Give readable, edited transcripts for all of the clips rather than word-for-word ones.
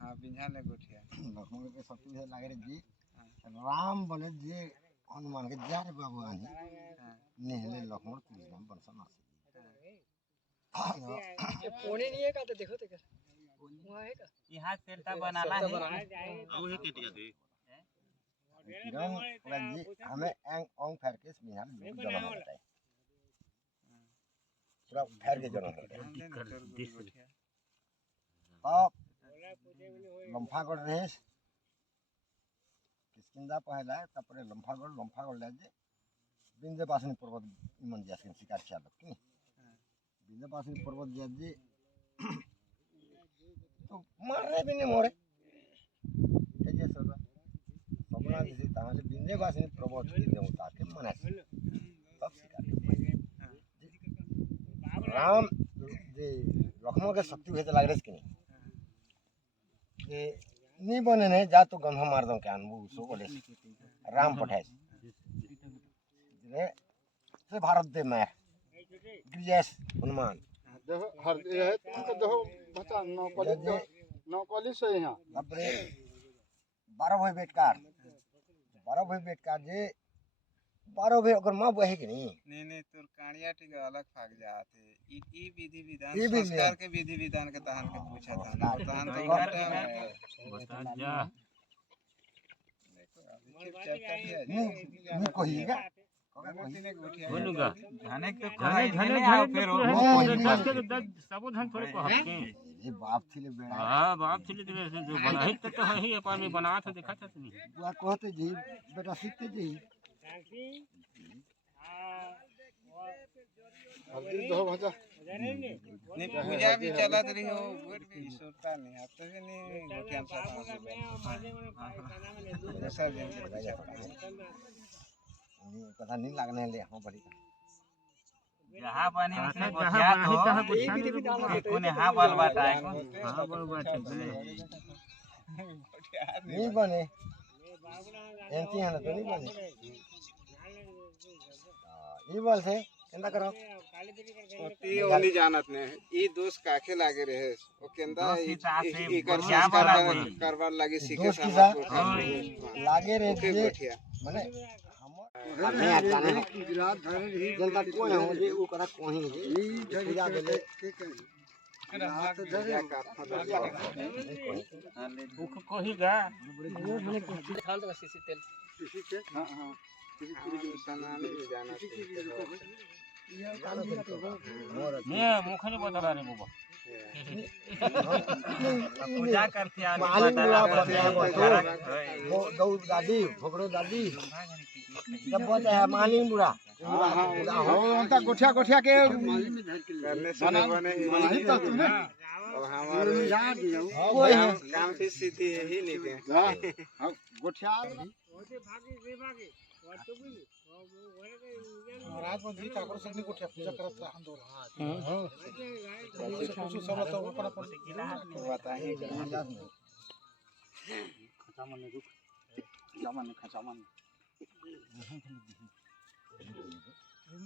हाँ बिंझाने गोठिया लखनऊ के शक्ति से लागे रे जी राम बोले जी हनुमान के जा रे बाबू आनी नेहले लखनऊ तुझ नाम बनसा मासे ये पोने नहीं है का तो देखो तेकर वहां है का यहाँ सेल्टा बनाला है अब है केटिया दे किरण बोले जी हमें एंग ओंग फेर के बिहार जन्म होता है पूरा फेर के जन्म होता है अब लंफागढ़ रहे किसकिंदा पहला तापरे लंफागढ़ ले जे बिंदे पासनी पर्वत इमन जासिन शिकार चालक की बिंदे पासनी पर्वत जे तो मारने भी नहीं मोरे ये जे सबना जैसे ताले बिंदे पासनी पर्वत की देवता के मना सब शिकार राम जे लखनऊ के शक्ति भेज लाग रहे कि नहीं नहीं बने नहीं जा तो गंधा मार दो क्या वो सो बोले राम पठाए से भारत दे मैं गिरिजेश हनुमान हर ये तुमको दो बता नौकली से यहाँ अपने 12 भाई बेटकार जे 12 भाई अगर मां बहे कि नहीं तोर कानिया टिक अलग भाग जाते ई विधि विधान ई भी संस्कार के विधि विधान के तहन के पूछा था तहन तो बता जा नहीं कहिएगा बोलूंगा धाने तो घने आओ फिर सब धन थोड़े को हटके ये बाप थिले बेड़ा हां बाप चले जो बनाई तो है ही अपन में बना था देखा था नहीं बुआ कहते जी बेटा सीखते जी हल्दी दो भजा नहीं पूजा भी चलत रही हो गुड भी सोता नहीं आते भी नहीं गोठिया सब दिन से कथा नहीं लगने ले हां बड़ी जहां पानी में गोठिया तो कोने हां बाल बाटा है हां बाल बाटा नहीं बने एंती है ना तो नहीं बने ये बोल से केंदा करो ती ओनी जानत ने ई दोष काखे लागे रहे ओ केंदा ई कर करवार लागे सीखे समाज लागे रे गोठिया माने हमें आता नहीं गिलास धरे रही जनता कोई हो जे ऊ करा कोही जे पूजा देले रात धरे भूख कोहीगा खान तो सीसी तेल हां हां सनाने भी जाना मैं मुखने बदला रे बाबा पूजा करते आ दौड़ दादी भोगड़ो दादी जब बोलते है मालिन बुरा हो उनका गोठिया के करने से बने ही तो तू ना अब हमारे कोई है काम से सीधी है ही नहीं के हां गोठिया रात में जी ठाकुर सबने को पूजा करत रहन दो हां कुछ सब तो अपन अपन बताइए खचामन रुक जामन खचामन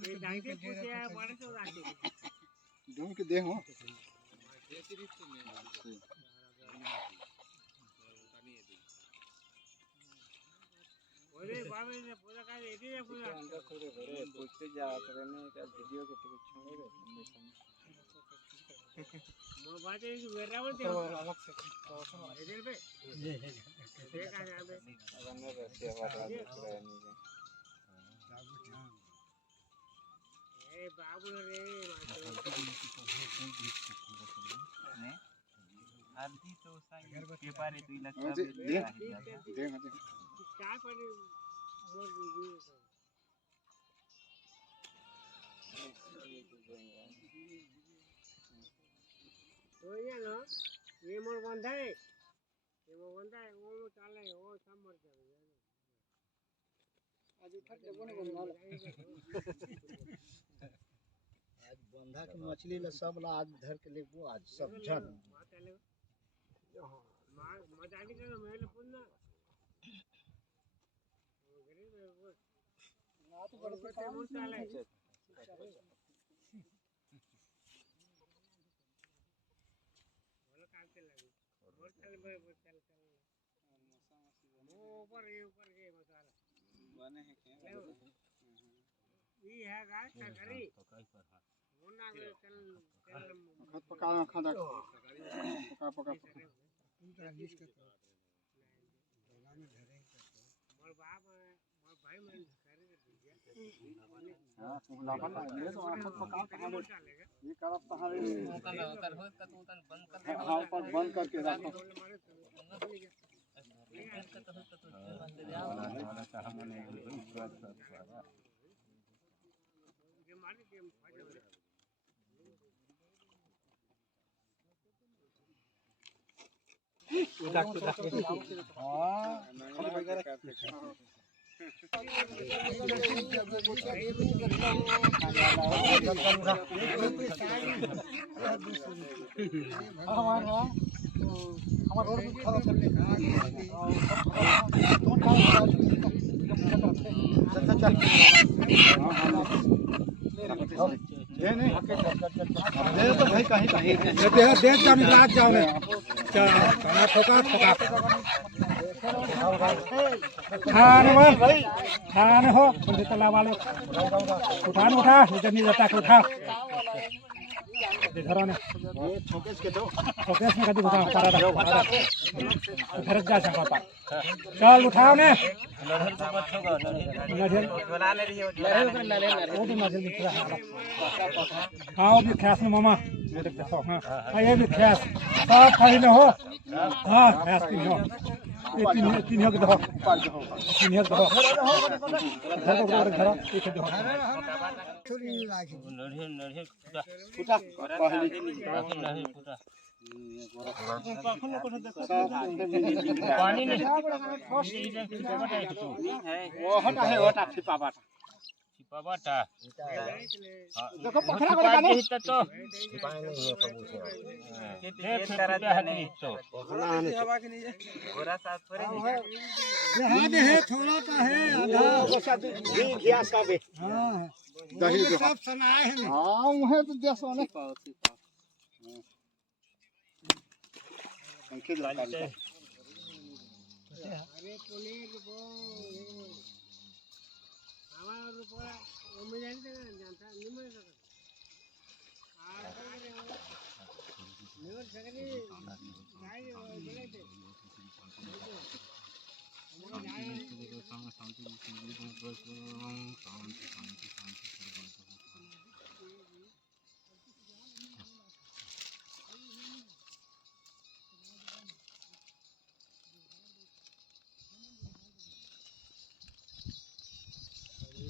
ये डाइटे पूछे बड़े तो राखे दूं के दे हो अरे बाबे ने पूजा का रेडी है पूजा अंदर थोड़े बड़े पूछते जात रहने का वीडियो को तो छोड़े रे वो बात है कि मेरा वो दे अलग से इधर पे देखा जाए बे अगन रसिया बात रहने ए बाबू रे आरती तो साई पेपर है तू लगा दे दे क्या पड़े मोर वीडियो तो ये ना ये मोर बंधा है वो चाले वो सब मर जाए आज उठा के बोने बंधा आज बंधा की मछली ले सब ला आज धर के ले वो आज सब जन मजाली का मेले पुन्ना पका खादा पका पका हां तुम लापन ले तो आखत पका ये करब तहारे हां पर बंद करके रखो हमारा रोड भी खराब चल रहा है नहीं दे तो भाई कहीं कहीं दे जाने लाग जाओ ने क्या खाना ठोका ठोका खाने भाई खाने हो तुम तला वाले उठा इधर नहीं जाता उठा घरों ने ये छोकेस के दो छोकेस में कभी उठा पारा घर जा सकता पापा चल उठाओ ने नजर झोला ले रही हो वो भी नजर दिख रहा है हाँ भी ख्यास में मामा ये देखो हाँ ये भी ख्यास सब पहले हो हाँ ख्यास की हो ये तीन हो के दो तीन हो के दो घर एक दो थोड़ी लागी नढ़े फुटा पहले नहीं फुटा पानी नहीं वो हटा है हटा छिपा बाटा बाटा देखो पखरा वाला गाने तो छिपाए नहीं है सब उसे ये तरह नहीं तो पखरा आने पूरा साफ करे यहाँ दे है थोड़ा सा है आधा घी घिया सब है हाँ दही दो सब सुनाए हैं हाँ वह तो जैसा ने पंखे लगा ले अरे पुलिस वो हमारा रुपया वो में जानता निमन लगा निमन सकरी गाय बोले थे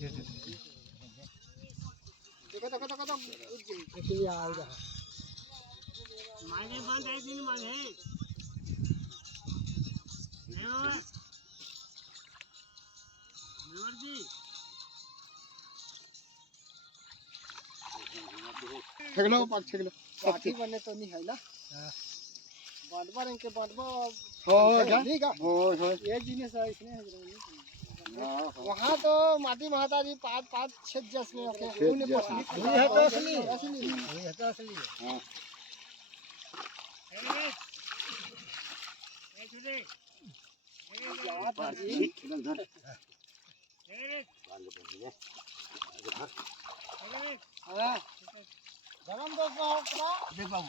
देखो इसलिए आ रहा माने बंद है दिन माने नेवर जी छगलो पाक छगलो पार्टी बने तो नहीं है ना बांधवा रंग के बांधवा हो जा हो ये जिनिस है इसने वहाँ तो माटी महाता जी पाँच पाँच छह जस में ये है तो असली ये है तो असली हां गरम दो दे बाबू